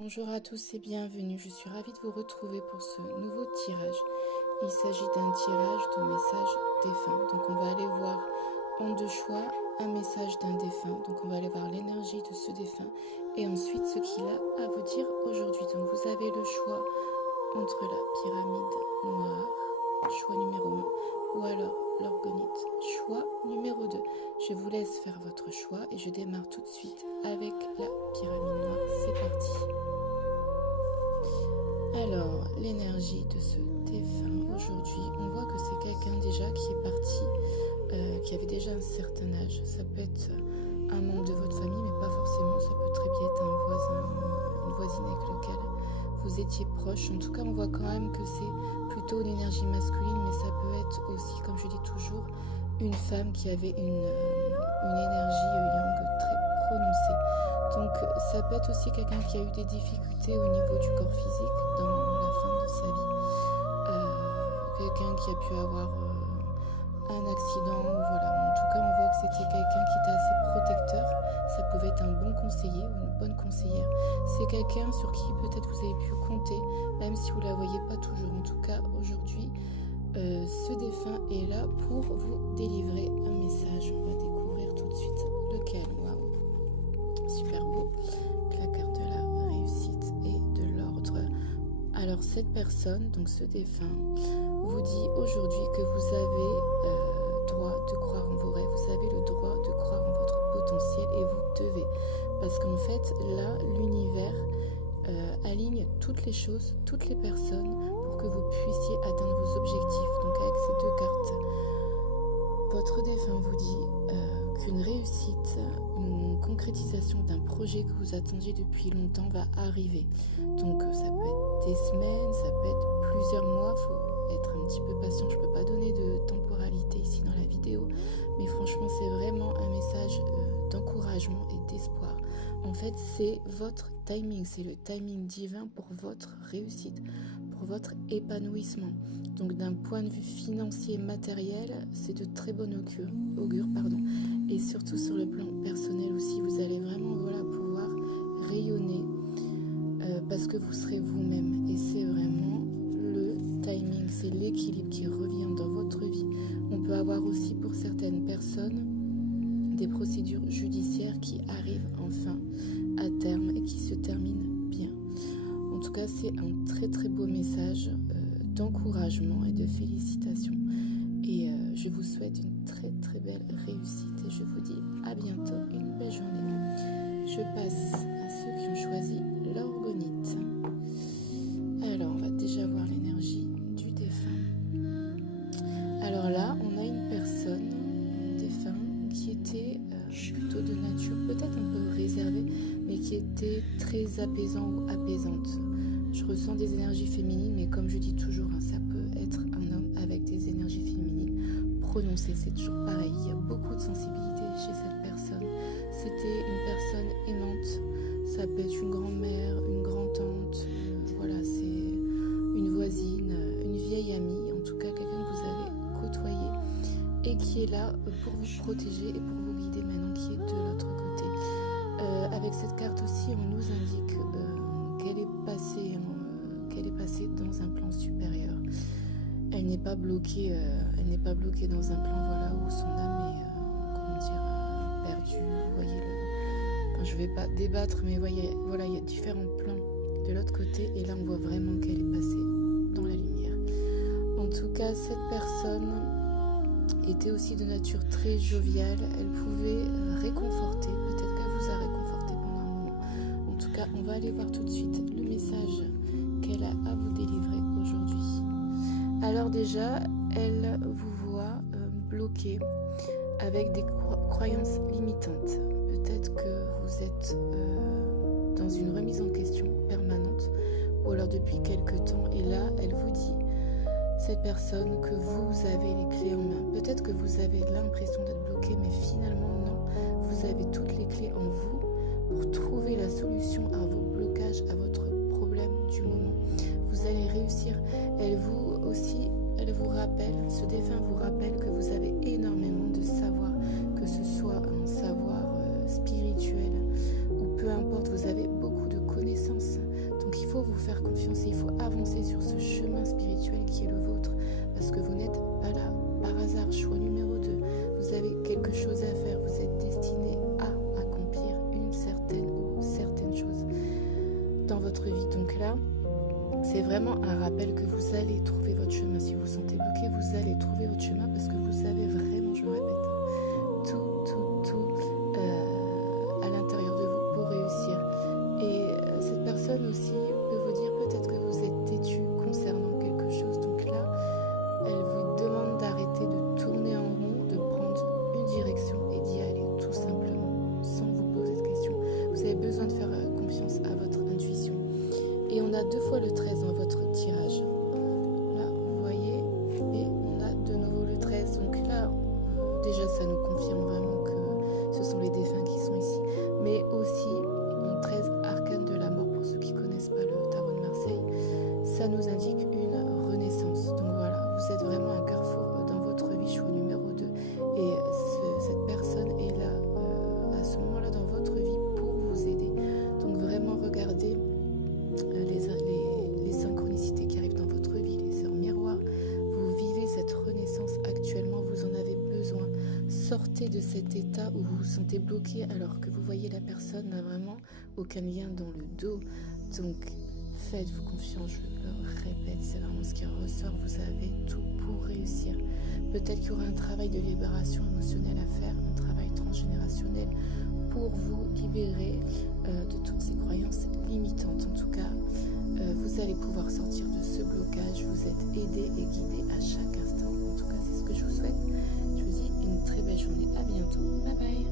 Bonjour à tous et bienvenue, je suis ravie de vous retrouver pour ce nouveau tirage. Il s'agit d'un tirage de messages défunts. Donc on va aller voir en deux choix un message d'un défunt. Donc on va aller voir l'énergie de ce défunt et ensuite ce qu'il a à vous dire aujourd'hui. Donc vous avez le choix entre la pyramide noire, choix numéro 1, ou alors l'orgonite, choix numéro 2. Je vous laisse faire votre choix et je démarre tout de suite avec la pyramide noire. C'est parti. Alors, l'énergie de ce défunt aujourd'hui, on voit que c'est quelqu'un déjà qui est parti, qui avait déjà un certain âge. Ça peut être un membre de votre famille, mais pas forcément. Ça peut très bien être un voisin, une voisine avec lequel vous étiez proche. En tout cas, on voit quand même que c'est plutôt une énergie masculine, mais ça peut être aussi, comme je dis toujours, une femme qui avait une énergie yang très prononcée. Donc ça peut être aussi quelqu'un qui a eu des difficultés au niveau du corps physique dans la fin de sa vie. Quelqu'un qui a pu avoir un accident, ou voilà. En tout cas, on voit que c'était quelqu'un qui était assez protecteur. Ça pouvait être un bon conseiller ou une bonne conseillère. C'est quelqu'un sur qui peut-être vous avez pu compter, même si vous ne la voyez pas toujours. En tout cas, aujourd'hui, ce défunt est là pour vous délivrer un message. On va découvrir tout de suite lequel. Waouh, super beau. La carte de la réussite et de l'ordre. Alors cette personne, donc ce défunt, vous dit aujourd'hui que vous avez droit de croire en vos rêves, vous avez le droit de croire en votre potentiel et vous devez. Parce qu'en fait, là, l'univers aligne toutes les choses, toutes les personnes pour que vous puissiez atteindre vos objectifs. Donc avec ces deux cartes, votre défunt vous dit qu'une réussite, une concrétisation d'un projet que vous attendiez depuis longtemps va arriver. Donc ça peut être des semaines, ça peut être plusieurs mois, il faut être un petit peu patient. Je ne peux pas donner de temporalité ici dans la vidéo, mais franchement c'est vraiment un message d'encouragement et d'espoir. En fait c'est votre timing, c'est le timing divin pour votre réussite, pour votre épanouissement. Donc d'un point de vue financier et matériel, c'est de très bon augure. Et surtout sur le plan personnel aussi, vous allez vraiment pouvoir rayonner parce que vous serez vous-même. Et c'est vraiment le timing, c'est l'équilibre qui revient dans votre vie. On peut avoir aussi pour certaines personnes des procédures judiciaires qui arrivent enfin à terme et qui se terminent bien. En tout cas, c'est un très très beau message d'encouragement et de félicitations. Et je vous souhaite une très très belle réussite et je vous dis à bientôt, une belle journée. Je passe à ceux qui ont choisi l'orgonite. Alors, on va déjà voir l'énergie du défunt. Alors là, on a une personne, un défunt, qui était plutôt de nature peut-être un peu réservée, mais qui était très apaisant ou apaisante. Je ressens des énergies féminines, mais comme je dis toujours, ça peut être un homme avec des énergies féminines prononcées. C'est toujours pareil, il y a beaucoup de sensibilité chez cette personne. C'était une personne aimante, ça peut être une grand-mère, une grand-tante, c'est une voisine, une vieille amie, en tout cas quelqu'un que vous avez côtoyé et qui est là pour vous protéger et pour vous guider maintenant, qui est de l'autre côté. Avec cette carte aussi, on nous indique qu'elle est passée dans un plan supérieur. Elle n'est pas bloquée, dans un plan où son âme est perdue. Vous voyez je ne vais pas débattre, mais voyez, il y a différents plans de l'autre côté et là on voit vraiment qu'elle est passée dans la lumière. En tout cas, cette personne était aussi de nature très joviale. Elle pouvait réconforter, peut-être qu'elle vous a réconforté pendant un moment. En tout cas, on va aller voir tout de suite le message qu'elle a à vous délivrer aujourd'hui. Alors déjà, elle vous voit bloqué avec des croyances limitantes. Peut-être que vous êtes dans une remise en question permanente ou alors depuis quelque temps et là, elle vous dit, cette personne, que vous avez les clés en main. Peut-être que vous avez l'impression d'être bloqué, mais finalement non. Vous avez toutes les clés en vous pour trouver la solution à vos blocages, à votre problème du moment. Vous allez réussir. Elle vous rappelle, ce défunt vous rappelle que vous avez énormément de savoir, que ce soit un savoir spirituel ou peu importe, vous avez beaucoup de connaissances. faut vous faire confiance et il faut avancer sur ce chemin spirituel qui est le vôtre. Parce que vous n'êtes pas là par hasard. Choix numéro 2. Vous avez quelque chose à faire. Vous êtes destiné à accomplir une certaine ou certaines choses dans votre vie. Donc là, c'est vraiment un rappel que vous allez trouver votre chemin. Si vous vous sentez bloqué, vous allez trouver votre chemin parce que vous avez vraiment, je me répète, tout à l'intérieur de vous pour réussir. Et cette personne aussi peut vous dire peut-être que vous êtes têtu concernant quelque chose. Donc là, elle vous demande d'arrêter de tourner en rond, de prendre une direction et d'y aller tout simplement, sans vous poser de questions. Vous avez besoin de faire confiance à votre intuition. Et on a 2 fois le 13 dans votre tirage. Là, vous voyez, et on a de nouveau le 13. Donc là, déjà, ça nous confirme vraiment que ce sont les défunts qui sont ici. Mais aussi, 13 arcanes de la mort, pour ceux qui ne connaissent pas le tarot de Marseille, ça nous indique une renaissance. Donc voilà, vous êtes vraiment un carrefour dans votre vie, choix numéro 2. Et cette personne est là, à ce moment-là dans votre vie, pour vous aider. Donc vraiment, regardez les synchronicités qui arrivent dans votre vie, les heures miroirs. Vous vivez cette renaissance actuellement, vous en avez besoin. Sortez de cet état où vous vous sentez bloqué alors que vous voyez la personne n'a vraiment aucun lien dans le dos. Donc faites-vous confiance, je le répète, c'est vraiment ce qui ressort. Vous avez tout pour réussir. Peut-être qu'il y aura un travail de libération émotionnelle à faire, un travail transgénérationnel pour vous libérer de toutes ces croyances limitantes. En tout cas, vous allez pouvoir sortir de ce blocage. Vous êtes aidé et guidé à chaque instant. En tout cas, c'est ce que je vous souhaite. Je vous dis une très belle journée. À bientôt. Bye bye.